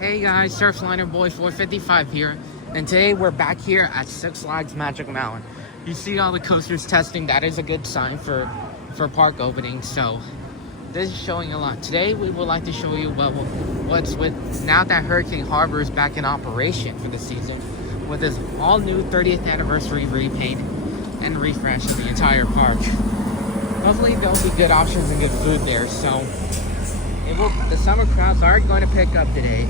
Hey guys, Surfliner Boy 455 here, and today we're back here at Six Flags Magic Mountain. You see all the coasters testing, that is a good sign for park opening, so this is showing a lot. Today we would like to show you what's with now that Hurricane Harbor is back in operation for the season, with this all new 30th anniversary repaint and refresh of the entire park. Hopefully there'll be good options and good food there, so the summer crowds are going to pick up today.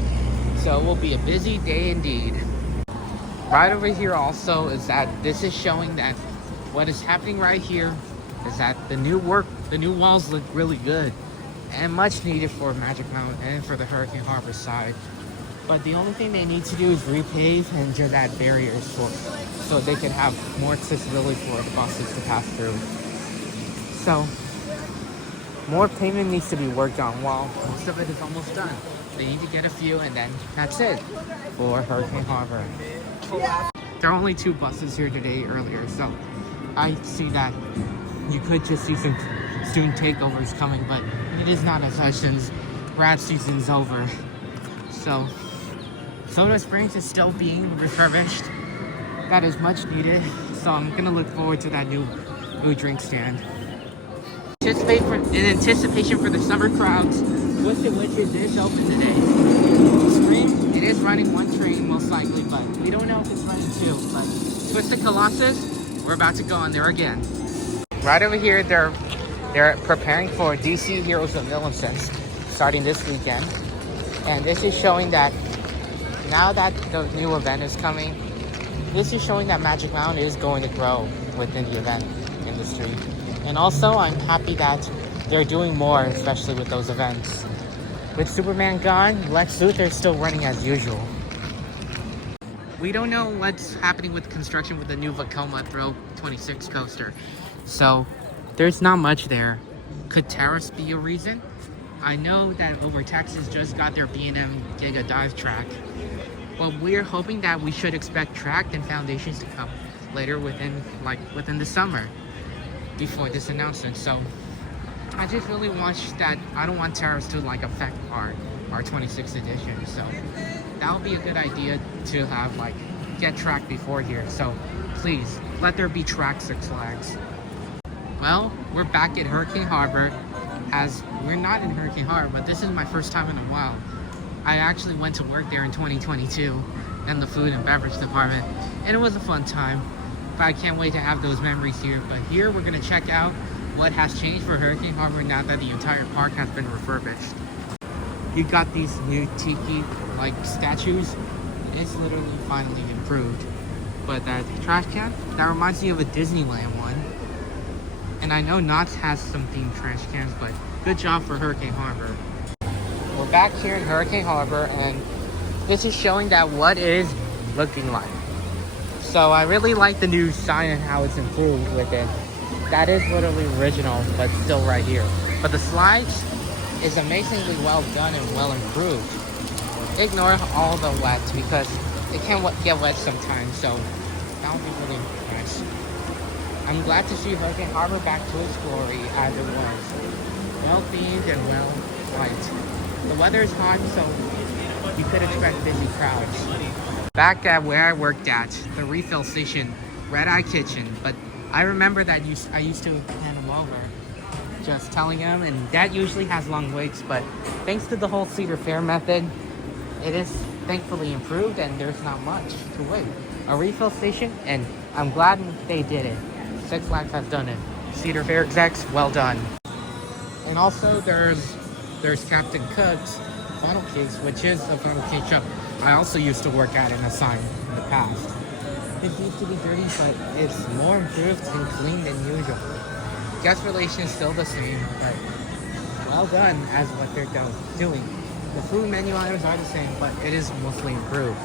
So it will be a busy day indeed. Right over here also is that this is showing that what is happening right here is that the new walls look really good and much needed for Magic Mountain and for the Hurricane Harbor side. But the only thing they need to do is repave and just add barriers so they can have more accessibility for the buses to pass through. So more pavement needs to be worked on while most of it is almost done. They need to get a few and then that's it for Hurricane Harbor. There are only 2 buses here today earlier, so I see that you could just see some student takeovers coming, but it is not as such since grad season's over. So Soda Springs is still being refurbished. That is much needed, so I'm gonna look forward to that new food drink stand. In anticipation for the summer crowds, Twisted Witches is open today. Scream, it is running 1 train most likely, but we don't know if it's running 2. But Twisted Colossus, we're about to go on there again. Right over here, they're preparing for DC Heroes of Millicent starting this weekend. And this is showing that now that the new event is coming, this is showing that Magic Mountain is going to grow within the event industry. And also, I'm happy that they're doing more, especially with those events. With Superman gone, Lex Luthor is still running as usual. We don't know what's happening with construction with the new Vekoma Thrill 26 coaster. So, there's not much there. Could tariffs be a reason? I know that Over Texas just got their B&M Giga Dive track. But we're hoping that we should expect track and foundations to come later within the summer before this announcement. So I just really want that. I don't want tariffs to affect our 26th edition. So that would be a good idea to have get track before here. So please let there be track Six Flags. Well, we're back at Hurricane Harbor. As we're not in Hurricane Harbor, but this is my first time in a while. I actually went to work there in 2022 in the food and beverage department, and it was a fun time. But I can't wait to have those memories here. But here we're gonna check out what has changed for Hurricane Harbor now that the entire park has been refurbished. You got these new tiki statues. It's literally finally improved. But that trash can, that reminds me of a Disneyland one. And I know Knott's has some themed trash cans, but good job for Hurricane Harbor. We're back here in Hurricane Harbor, and this is showing that what it is looking like. So I really like the new sign and how it's improved with it. That is literally original, but still right here. But the slides is amazingly well done and well improved. Ignore all the wet because it can get wet sometimes, so that would be really nice. I'm glad to see Hurricane Harbor back to its glory as it was. Well themed and well light. The weather is hot, so you could expect busy crowds. Back at where I worked at, the refill station, Red Eye Kitchen, but I remember that I used to hand them over, just telling them, and that usually has long waits, but thanks to the whole Cedar Fair method, it is thankfully improved and there's not much to wait. A refill station, and I'm glad they did it. Six Flags has done it. Cedar Fair execs, well done. And also there's Captain Cook's funnel cakes, which is a funnel cake shop I also used to work at in a sign in the past. It needs to be dirty, but it's more improved and clean than usual. Guest relations still the same, but well done as what they're doing. The food menu items are the same, but it is mostly improved.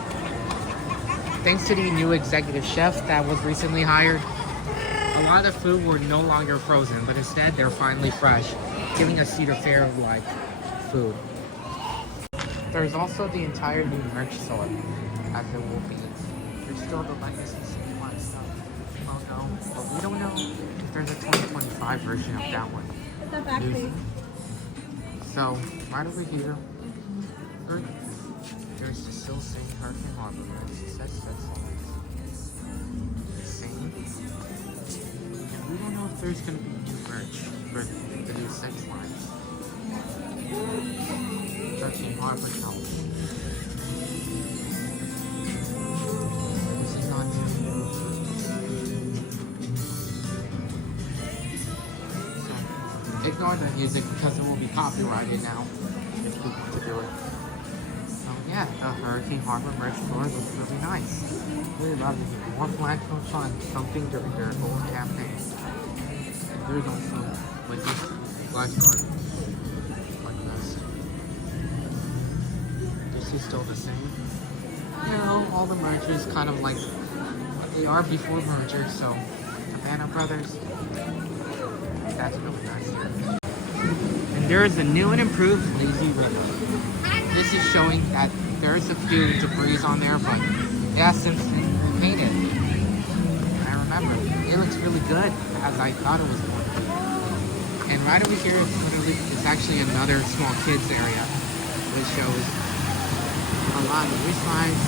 Thanks to the new executive chef that was recently hired, a lot of food were no longer frozen, but instead they're finally fresh, giving us Cedar Fair-like food. There's also the entire new merch store, as it will be. There's still the legacy Citywide stuff logo, but we don't know if there's a 2025 version of that one. Put that back, please. So, right over here, Hurricane Harbor merch. It says Six Flags. Same. And we don't know if there's gonna be new merch for the new Six Flags. Hurricane Harbor Shop. This is not new. So, ignore the music because it will be copyrighted now. If we want to do it. So yeah, the Hurricane Harbor merch store looks really nice. Really love it here. More flags for fun. Something during their whole campaign. And there's also with this lifeguard like this. This is still the same. You know, all the merch is kind of like what they are before merger. So Cabana Brothers. That's really nice here. And there is a new and improved Lazy River. This is showing that there's a few debris on there, but it has since been painted. I remember. It looks really good, as I thought it was going to. And right over here is actually another small kids area, which shows a lot of new slides.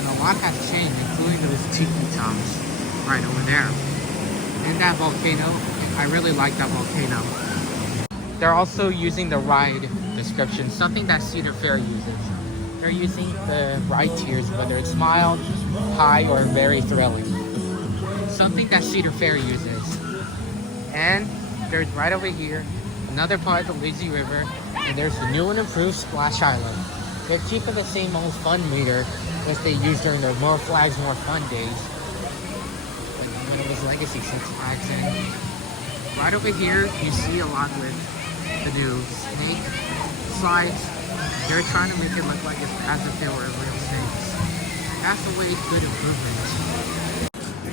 And a lot has changed, including those tiki toms right over there. And that volcano, I really like that volcano. They're also using the ride description, something that Cedar Fair uses. They're using the ride tiers, whether it's mild, high, or very thrilling. Something that Cedar Fair uses. And there's right over here, another part of the Lazy River, and there's the new and improved Splash Island. They're keeping the same old fun meter as they used during their More Flags, More Fun days. Like when it was Legacy Six Flags. And right over here, you see a lot with the new snake slides. They're trying to make it look like it's as if they were real snakes. That's a way good improvement.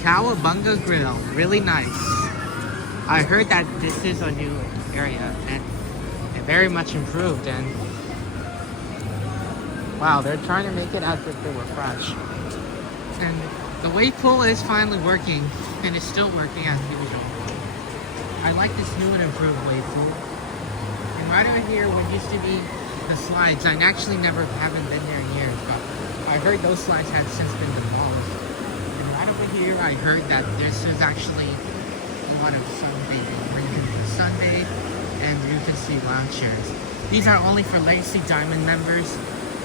Cowabunga Grill, really nice. I heard that this is a new area and it very much improved, and wow, they're trying to make it as if they were fresh. And the wave pool is finally working, and it's still working as usual. I like this new and improved wave pool. And right over here, what used to be the slides, I actually haven't been there in years, but I heard those slides have since been demolished. And right over here, I heard that this is actually a lot of sunbathing, where you can sunbathe and you can see lounge chairs. These are only for Legacy Diamond members.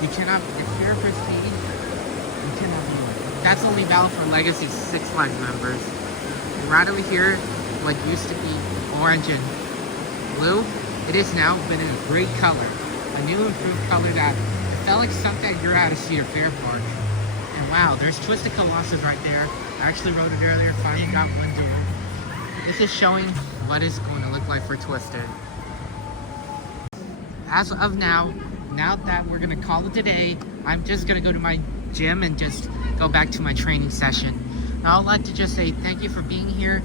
You cannot, if you're a Prestige, you cannot do it. That's only valid for Legacy Six Flags members. And right over here, what used to be orange and blue, it is now been in a great color. A new improved color that it felt like something you're at a Cedar Fair park. And wow, there's Twisted Colossus right there. I actually wrote it earlier, finally got one doing. This is showing what it's going to look like for Twisted. As of now that we're going to call it today, I'm just going to go to my gym and just go back to my training session. Now I'd like to just say thank you for being here.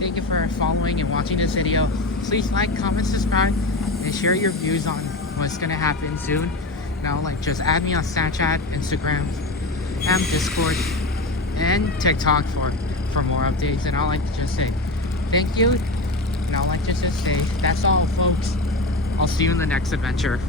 Thank you for following and watching this video. Please like, comment, subscribe, and share your views on what's going to happen soon. Now like just add me on Snapchat, Instagram, and Discord, and TikTok for more updates. And I'd like to just say thank you. And I'd like to just say that's all, folks. I'll see you in the next adventure.